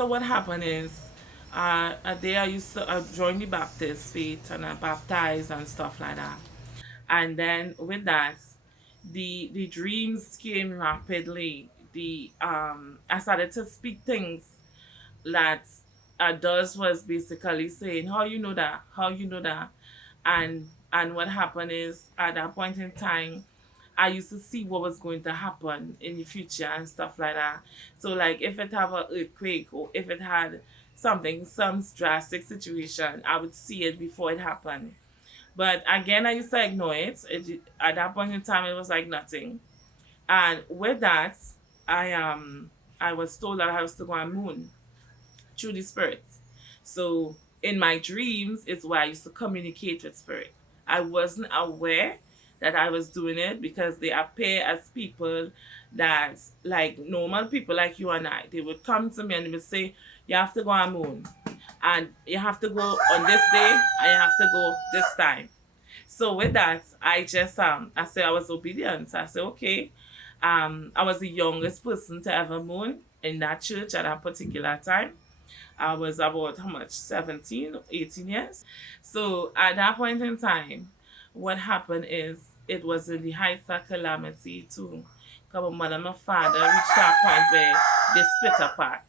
So what happened is, a day I used to join the Baptist faith and I baptized and stuff like that. And then with that, the dreams came rapidly. The I started to speak things that does was basically saying, how you know that, how you know that. And what happened is, at that point in time, I used to see what was going to happen in the future and stuff like that. So like if it have an earthquake or if it had something, some drastic situation, I would see it before it happened. But again, I used to ignore it. At that point in time, it was like nothing. And with that, I I was told that I was to go on moon through the spirit. So in my dreams is where I used to communicate with spirit. I wasn't aware that I was doing it because they appear as people that like normal people like you and I. They would come to me and they would say, you have to go on moon and you have to go on this day and you have to go this time. So with that, I just I said I was obedient. I said okay. I was the youngest person to ever moon in that church at that particular time. I was about how much 17, 18 years. So at that point in time, what happened is it was in the heights of calamity too. Because my mother and my father reached that point where they split apart.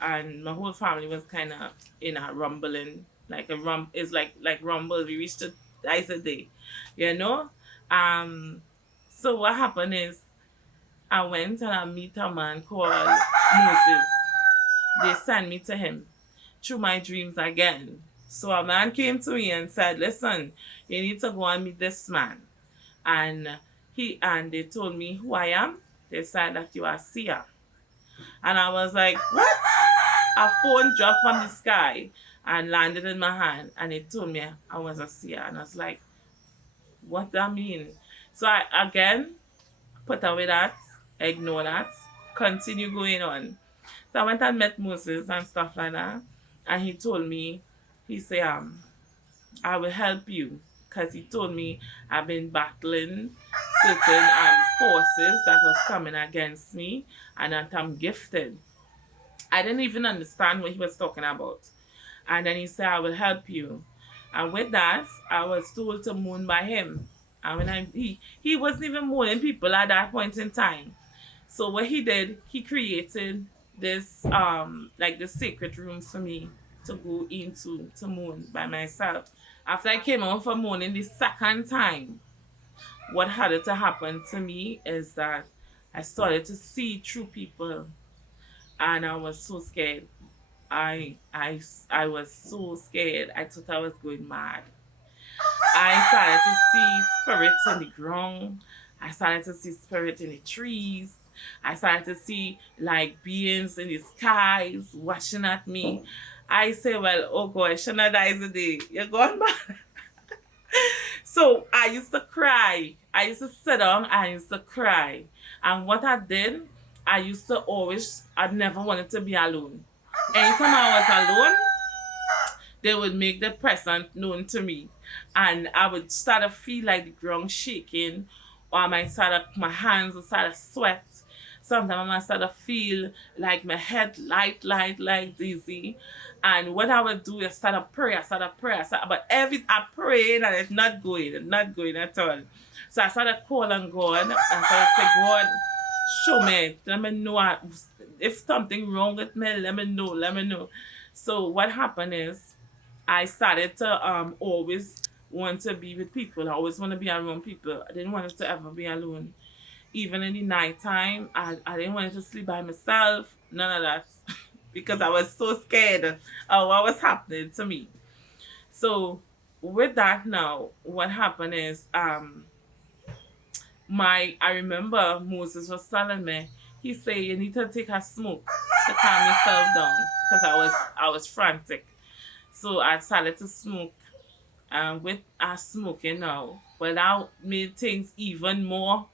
And my whole family was kind of in a rumbling, like a it's like rumble. We reached the dice a day, you know. Um, so what happened is I went and I meet a man called Moses. They sent me to him through my dreams again. So a man came to me and said, listen, you need to go and meet this man. And they told me who I am. They said that you are seer. And I was like, what? A phone dropped from the sky and landed in my hand and it told me I was a seer. And I was like, what that mean? So I again put away that, ignore that, continue going on. So I went and met Moses and stuff like that. And he told me, he said, I will help you. Because he told me I've been battling certain forces that was coming against me and that I'm gifted. I didn't even understand what he was talking about. And then he said, I will help you. And with that, I was told to moon by him. And when he wasn't even mooning people at that point in time. So what he did, he created this like the sacred rooms for me to go into to moon by myself. After I came out for mooning the second time, what had to happen to me is that I started to see through people and I was so scared. I was so scared. I thought I was going mad. I started to see spirits in the ground. I started to see spirits in the trees. I started to see like beings in the skies watching at me. I say, well, oh gosh, Shana dies a day. You're gone mad. So I used to cry. I used to sit down and I used to cry. And what I did, I used to always, I never wanted to be alone. Anytime I was alone, they would make the present known to me. And I would start to feel like the ground shaking, or I might my hands would start to sweat. Sometimes I might start to feel like my head light, dizzy. And what I would do is start to pray, but I praying and it's not going at all. So I started calling God and I started say, God, show me, let me know if something wrong with me, let me know. So what happened is I started to always want to be with people. I always want to be around people. I didn't want to ever be alone. Even in the nighttime, I didn't want to sleep by myself. None of that. Because I was so scared of what was happening to me. So with that now, what happened is I remember Moses was telling me, he said you need to take a smoke to calm yourself down because I was frantic. So I started to smoke with us smoking now. But that made things even more,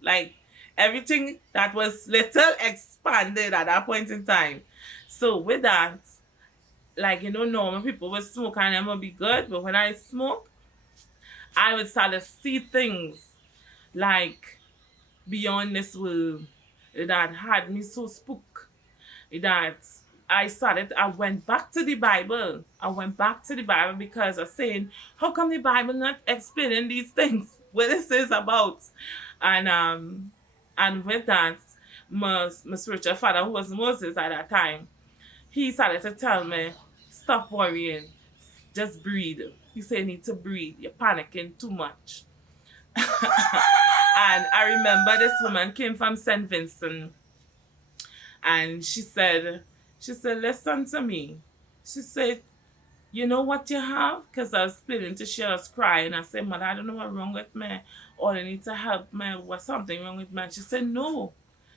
like everything that was little expanded at that point in time. So with that, like normal people would smoke and them would be good, but when I smoke, I would start to see things like beyond this world that had me so spooked that I went back to the Bible. I went back to the Bible because I was saying, how come the Bible not explaining these things? What this is about? And with that, my spiritual father, who was Moses at that time, he started to tell me, stop worrying, just breathe. He said, you need to breathe. You're panicking too much. And I remember this woman came from St. Vincent, and she said, listen to me. She said, you know what you have? Because I was splitting to she was crying. I said, Mother, I don't know what's wrong with me. Or I need to help me. What's something wrong with me? She said, no.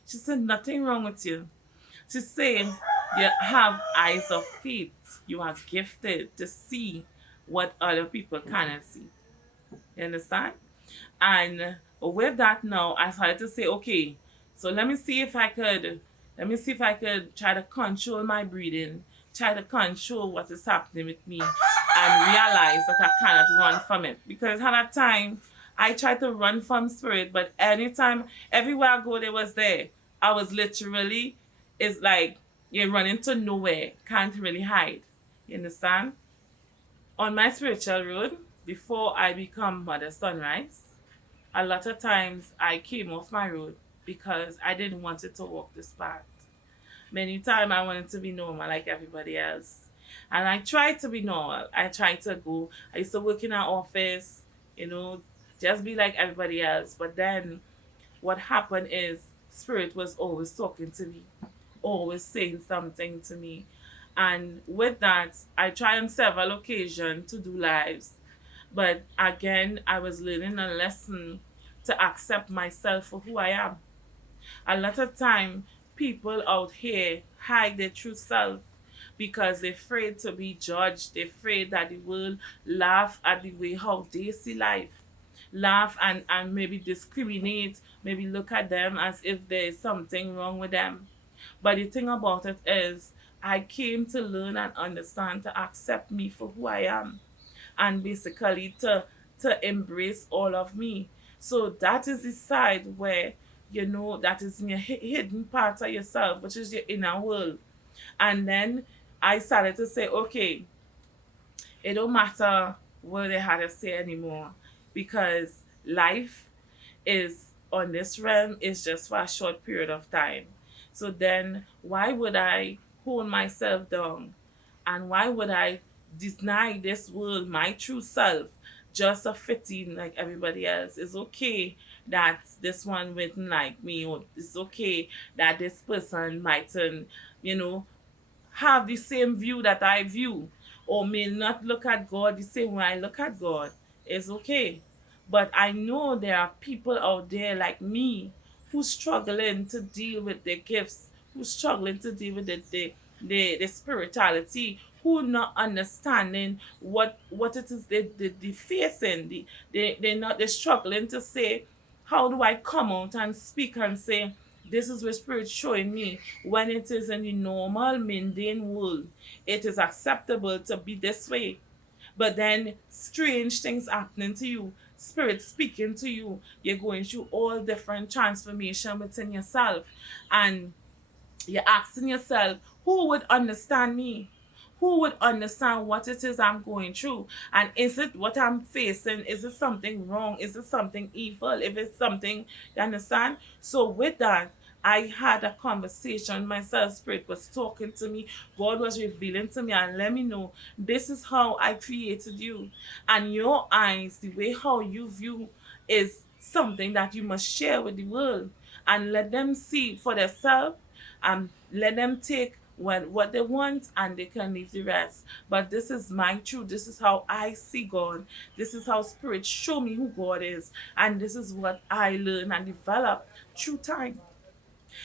She said, nothing wrong with you. She's saying, you have eyes of faith. You are gifted to see what other people cannot see. You understand? And with that now, I started to say, okay, so let me see if I could try to control my breathing, try to control what is happening with me, and realize that I cannot run from it. Because at that time, I tried to run from spirit, but anytime, everywhere I go, they was there. I was literally, it's like you run into nowhere, can't really hide. You understand? On my spiritual road, before I become Mother Sunrise, a lot of times I came off my road because I didn't want it to walk this path. Many times I wanted to be normal like everybody else. And I tried to be normal. I tried to go. I used to work in an office, you know, just be like everybody else. But then what happened is Spirit was always talking to me, always saying something to me. And with that, I tried on several occasions to do lives. But again, I was learning a lesson to accept myself for who I am. A lot of time, people out here hide their true self because they're afraid to be judged. They're afraid that the world laugh at the way how they see life. Laugh and maybe discriminate, maybe look at them as if there is something wrong with them. But the thing about it is, I came to learn and understand to accept me for who I am, and basically to embrace all of me. So that is the side where that is in your hidden part of yourself, which is your inner world. And then I started to say, okay, it don't matter what they had to say anymore, because life is on this realm is just for a short period of time. So then why would I hold myself down? And why would I deny this world my true self just to fit in like everybody else? It's okay that this one wouldn't like me, or it's okay that this person mightn't, you know, have the same view that I view, or may not look at God the same way I look at God. It's okay. But I know there are people out there like me who's struggling to deal with their gifts, who's struggling to deal with the spirituality, who not understanding what it is they facing. They're struggling to say, how do I come out and speak and say, this is what Spirit showing me, when it is in the normal, mundane world, it is acceptable to be this way. But then strange things happening to you, Spirit speaking to you, you're going through all different transformation within yourself. And you're asking yourself, who would understand me? Who would understand what it is I'm going through? And is it what I'm facing? Is it something wrong? Is it something evil? If it's something, you understand? So with that, I had a conversation. Myself, Spirit was talking to me. God was revealing to me and let me know, this is how I created you. And your eyes, the way how you view, is something that you must share with the world, and let them see for themselves, and let them take what they want, and they can leave the rest. But this is my truth. This is how I see God. This is how Spirit show me who God is. And this is what I learn and develop through time.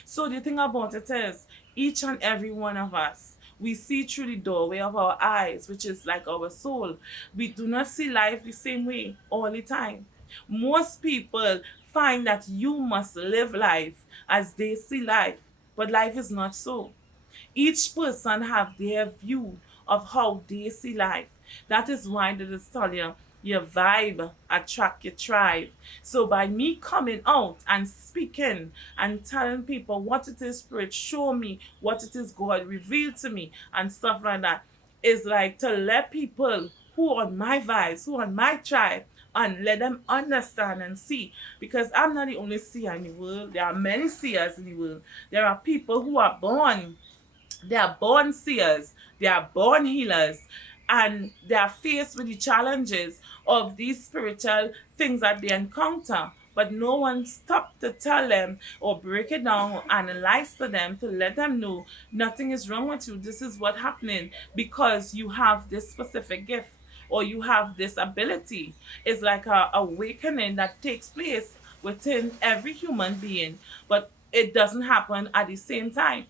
So the thing about it is, each and every one of us, we see through the doorway of our eyes, which is like our soul. We do not see life the same way all the time. Most people find that you must live life as they see life, but life is not so. Each person have their view of how they see life. That is why they just tell you, Your vibe attract your tribe. So by me coming out and speaking and telling people what it is Spirit show me, what it is God revealed to me, and stuff like that, is like to let people who on my vibes, who on my tribe, and let them understand and see. Because I'm not the only seer in the world. There are many seers in the world. There are people who are born, they are born seers, they are born healers, and they are faced with the challenges of these spiritual things that they encounter. But no one stopped to tell them or break it down or analyze to them to let them know nothing is wrong with you. This is what's happening because you have this specific gift or you have this ability. It's like a awakening that takes place within every human being, but it doesn't happen at the same time.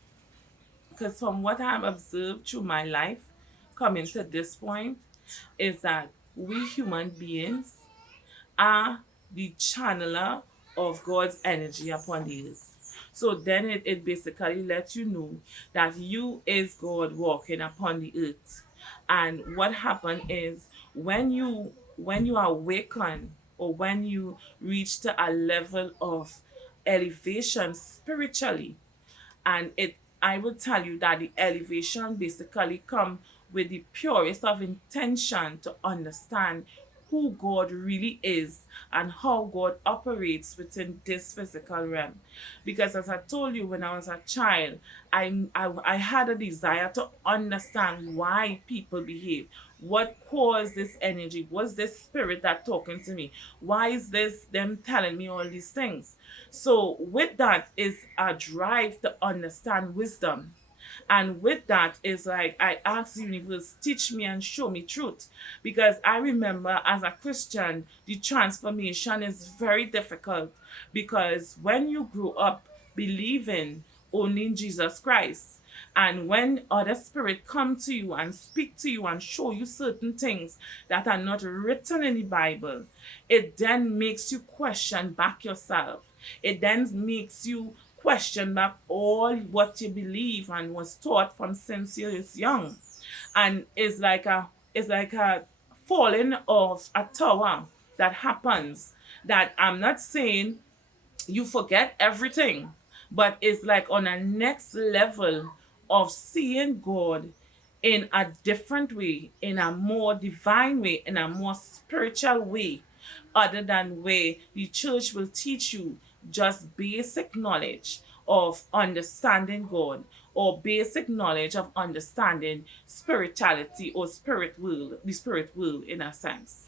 Because from what I've observed through my life, coming to this point, is that we human beings are the channeler of God's energy upon the earth. So then it basically lets you know that you is God walking upon the earth. And what happened is when you awaken or when you reach to a level of elevation spiritually, and it I will tell you that the elevation basically come with the purest of intention to understand who God really is and how God operates within this physical realm. Because as I told you, when I was a child, I had a desire to understand why people behave. What caused this energy? Was this spirit that talking to me? Why is this them telling me all these things? So with that is a drive to understand wisdom. And with that is like I ask the universe, teach me and show me truth. Because I remember as a Christian, the transformation is very difficult because when you grow up believing only in Jesus Christ, and when other spirit come to you and speak to you and show you certain things that are not written in the Bible, it then makes you question back yourself. It then makes you question back all what you believe and was taught from since you is young. And it's like a falling of a tower that happens, that I'm not saying you forget everything, but it's like on a next level of seeing God in a different way, in a more divine way, in a more spiritual way, other than where the church will teach you just basic knowledge of understanding God or basic knowledge of understanding spirituality or spirit world, the spirit world in a sense.